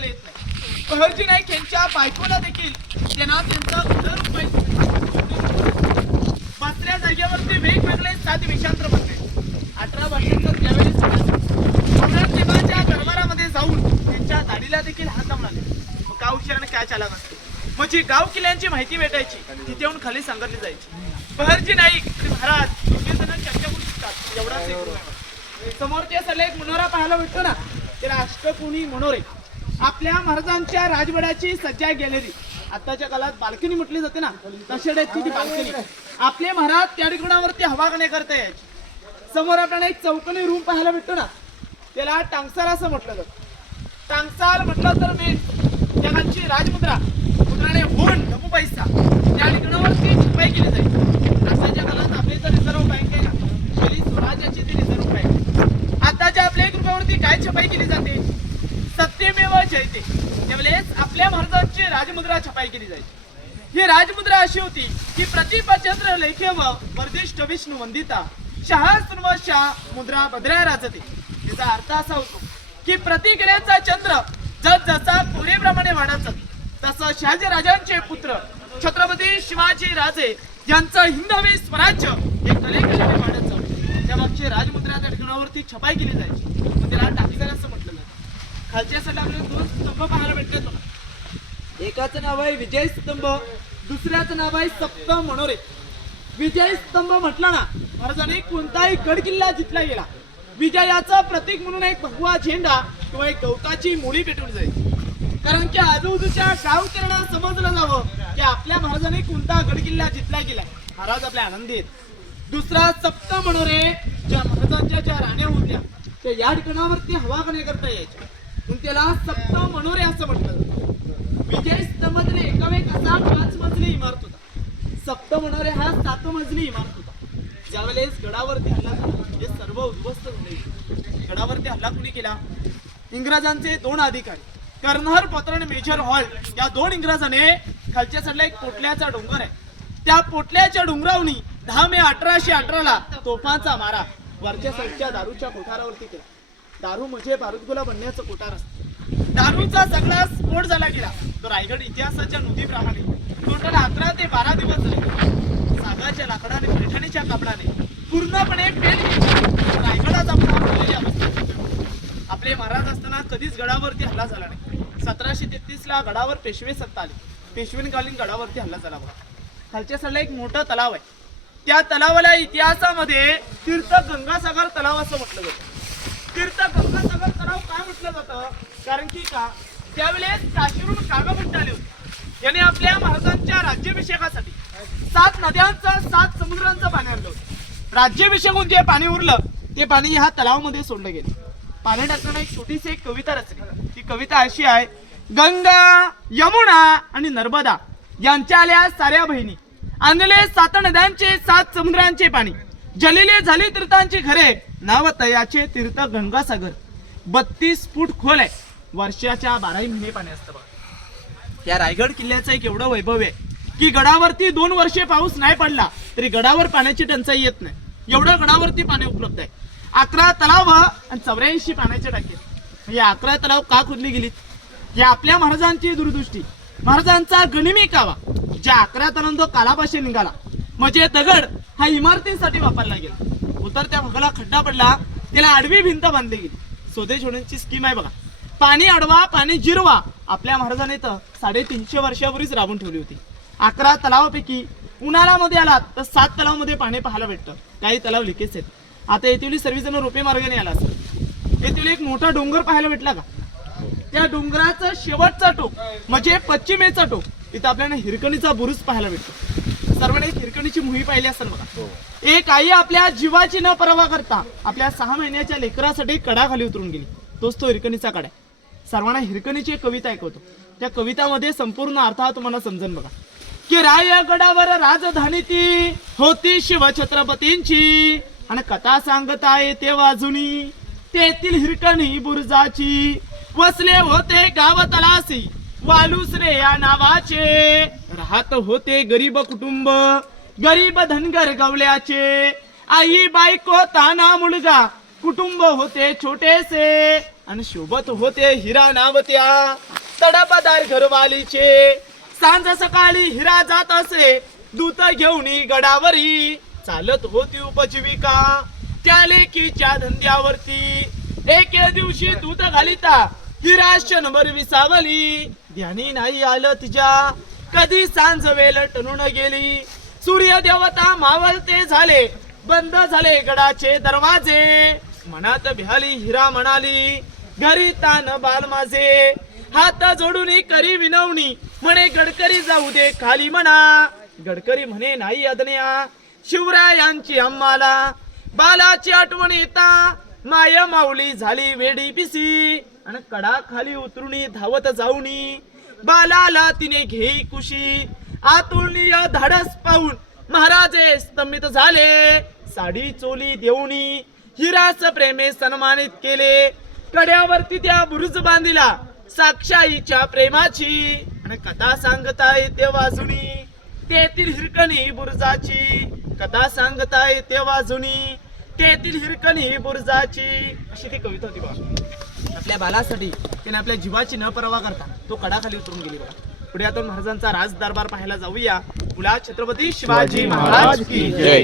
सांगायला येत नाही. बहरजी नाईक यांच्या बायकोला देखील त्यांना त्यांचं घर बसल्या जागेवरती वेगवेगळे 7 वेषांतर बनले. 18 वर्षांचा त्यावेळेस देवाच्या दरबारामध्ये जाऊन त्यांच्या दाढीला देखील हात लावून आले. मग गाव उशिराने काय चालला नसते, म्हणजे गाव किल्ल्यांची माहिती भेटायची, तिथे येऊन खाली सांगितली जायची. बहरजी नाईक आणि महाराज दोघे जण चर्चा करू शकतात एवढाच एक रूम आहे. समोर ते असलेला एक मनोरा पाहायला भेटतो ना, त्याला अष्टकोनी मनोरे. आपल्या महाराजांच्या राजवाड्याची सज्जा गॅलरी, आताच्या काळात बाल्कनी म्हटली जाते ना, तशी ती बाल्कनी. आपले महाराज त्या ठिकाणावरती हवा करता यायची. समोर आपल्याला एक चौकोनी रूम पाहायला भेटतो ना, त्याला टांगसाल असं म्हटलं जातं. टांगसाल म्हटलं तर मी जगाची राजमुद्रा, मुद्राने होण ढबू पैसा त्या ठिकाणावरती छपाई केली जाईल. आताच्या काळात आपली तर रिझर्व्ह बँक आहे ना, पहिली स्वराज्याची ती रिझर्व्ह बँक. आताच्या आपल्या एक रुपयावरती काय छपाई केली जाते? सत्यमेव जयते. त्यावेळेस आपल्या महाराजांची राजमुद्रा छपाई केली जायची. ही राजमुद्रा अशी होती की प्रतिपचंद्र लेखेव वर्धिष्ठ विष्णू वंदिता शहास्त्रवशा मुद्रा भद्रा राजते. याचा अर्थ असा होतो की प्रतिक्रियेचा चंद्र जसा पुढेप्रमाणे वाढत जातो, तसं शहाजी राजांचे पुत्र छत्रपती शिवाजी राजे यांचं हिंदवी स्वराज्य हे कलेकलेने वाढत जातं. त्या मागची राजमुद्रा त्या ठिकाणावरती छपाई केली जायची. मग त्याला टाकसाल असं म्हटलं जातं. खालच्या साईडला आपल्याला 2 स्तंभ पाहायला भेटले. एकाचं नाव आहे विजय स्तंभ, दुसऱ्याचं नाव आहे सप्त मनोरे. विजय स्तंभ म्हटलं ना, महाराजांनी कोणताही गड किल्ला जिंकला गेला, विजयाचं प्रतीक म्हणून एक भगवा झेंडा किंवा एक गवताची मुळी पेटवली जाईल. कारण की आजूबाजूच्या गावकऱ्यांना समजलं जावं की आपल्या महाराजांनी कोणता गड किल्ला जिंकला गेला. महाराज आपल्या आनंदी आहेत. दुसरा सप्त मनोरे, ज्या महाराजांच्या ज्या राण्या होत्या त्या या ठिकाणावरती हवा करता यायच्या, म्हणून त्याला सप्त मनोरे असं म्हटलं जातं. विजय स्तंभातले एकावेक असा 5 मजली इमारत होता. सप्त मनोरे हा 7 मजली इमारत होता. ज्यावेळेस गडावरती हल्ला झाला, हे सर्व उद्ध्वस्त झाले. गडावरती हल्ला कुणी केला? इंग्रजांचे 2 अधिकारी, कर्नल पॉटर आणि मेजर हॉल या 2 इंग्रजाने खालच्या साईडला एक पोटल्याचा डोंगर आहे, त्या पोटल्याच्या डोंगरावनी 10 मे 1818 ला तोफांचा मारा वरच्या साईडच्या दारूच्या कोठारावरती केला. दारू म्हणजे बारूदगोला बनण्याचं कोठार असतं. दारूचा सगळा स्फोट झाला गेला. तो रायगड इतिहासाच्या नोंदीप्रमाणे टोटल 11 ते 12 दिवस झाले. सागाच्या लाकडाने पैठणीच्या कापडाने पूर्णपणे रायगडाचा आपले महाराज असताना कधीच गडावरती हल्ला झाला नाही. 1733 ला गडावर पेशवे सत्ता आली. पेशवेकालीन गडावरती हल्ला झाला बघा. खालच्या साईडला एक मोठा तलाव आहे. त्या तलावाला इतिहासामध्ये तीर्थ गंगासागर तलाव असं म्हटलं जातं. तीर्थ गंगासागर तलाव काय म्हटलं जातं? कारण की त्यावेळेस काशीवरून कागाभट्ट आले होते. याने आपल्या महाराजांच्या राज्याभिषेकासाठी 7 नद्यांचं 7 समुद्रांचं पाणी आणलं होतं. राज्याभिषेकून जे पाणी उरलं ते पाणी ह्या तलावामध्ये सोडलं गेलं. पाणी टाकताना एक छोटीशी एक कविता रचली. ती कविता अशी आहे: गंगा यमुना आणि नर्मदा यांच्या आल्या साऱ्या बहिणी, आणले 7 नद्यांचे 7 समुद्रांचे पाणी, जलेले झाले तीर्थांचे घरे, नाव तयाचे तीर्थ गंगासागर. 32 फूट खोल आहे, वर्षाच्या 12 महिने पाणी असतं बघा. त्या रायगड किल्ल्याचं एक एवढं वैभव आहे की गडावरती 2 वर्षे पाऊस नाही पडला तरी गडावर पाण्याची टंचाई येत नाही. एवढं गडावरती पाणी उपलब्ध आहे. 11 तलाव आणि 84 पाण्याचे टाके. हे 11 तलाव का खोदली गेलीत? हे आपल्या महाराजांची दूरदृष्टी, महाराजांचा गनिमी कावा. ज्या 11 तलावांचा कालापाशी निघाला म्हणजे दगड हा इमारतींसाठी वापरला गेला. उतरत्या भागाला खड्डा पडला, त्याला आडवी भिंत बांधली गेली. स्वदेश होण्याची स्कीम आहे बघा. पाणी अडवा पाणी जिरवा आपल्या महाराजांनी तर 350 वर्षापूर्वीच राबून ठेवली होती. 11 तलावापैकी उन्हाळ्यामध्ये आलात तर 7 तलावामध्ये पाणी पाहायला भेटतं. काही तलाव लिकेज आहेत. आता येथील सर्वजण रोपे मार्गाने आला असतात. येथील एक मोठा डोंगर पाहायला भेटला का? त्या डोंगराचं शेवटचा टोक म्हणजे पश्चिमेचा टोक, तिथं आपल्याला हिरकणीचा बुरुज पाहायला भेटतो. सर्वांनी हिरकणीची मोही पाहिली असेल बघा. एक आई आपल्या जीवाची न पर्वा करता आपल्या 6 महिन्याच्या लेकरासाठी कडाखाली उतरून गेली. तोच तो हिरकणीचा कडा. सर्वांना हिरकणीची एक कविता ऐकवतो. त्या कवितामध्ये संपूर्ण अर्थ तुम्हाला समजून बघा की रायगडावर राजधानी ती होती शिवछत्रपतींची, आणि कथा सांगता येते वाजुनी तेथील हिरकणी बुरुजाची. वसले होते गाव तलासी वालुसरे या नावाचे, राहत होते गरीब कुटुंब गरीब धनगर गवल्याचे. आई बायको ताना मुलगा कुटुंब होते छोटेसे, आणि शोभत होते हिरा नावत्या. तडपदार घरवालीचे सांज सकाळी हिरा जात असे दूत घेऊन गडावरी चालत होती उपजीविका त्या लेकीच्या धंद्यावरती एके दिवशी दूत घालिता हिरा क्षणभर विसावली ध्यानी नाही आलं तिच्या कधी सांज वेल टणून गेली सूर्य देवता मावळते झाले बंद झाले गडाचे दरवाजे मनात भ्याली हिरा म्हणाली घरी तान बाल माझे हात जोडून करी विनवणी म्हणे गडकरी जाऊ दे खाली म्हणा गडकरी म्हणे नाही अदन्या शिवरायांची आम्हाला बालाची आठवण येता माय माऊली झाली वेडी पिसी आणि कडा खाली उतरून धावत जाऊनी बालाला तिने घेई कुशी आतून धाडस पाहून महाराजे स्तंभित झाले साडी चोली देऊनी हिरास प्रेमे सन्मानित केले कड्यावरती त्या बुरुज बांधिला साक्षाईच्या प्रेमाची आणि कथा सांगता येते वाजुनी तेथील हिरकणी बुरुजाची कथा सांगता येते वाजुनी तेथील हिरकणी बुरुजाची अशी ती कविता होती बघा आपल्या बालासाठी त्याने आपल्या जीवाची न पर्वा करता तो कडाखाली उतरून गेली बघा पुढे आपण महाराजांचा राज दरबार पाहायला जाऊया. बोला छत्रपती शिवाजी महाराज की जय.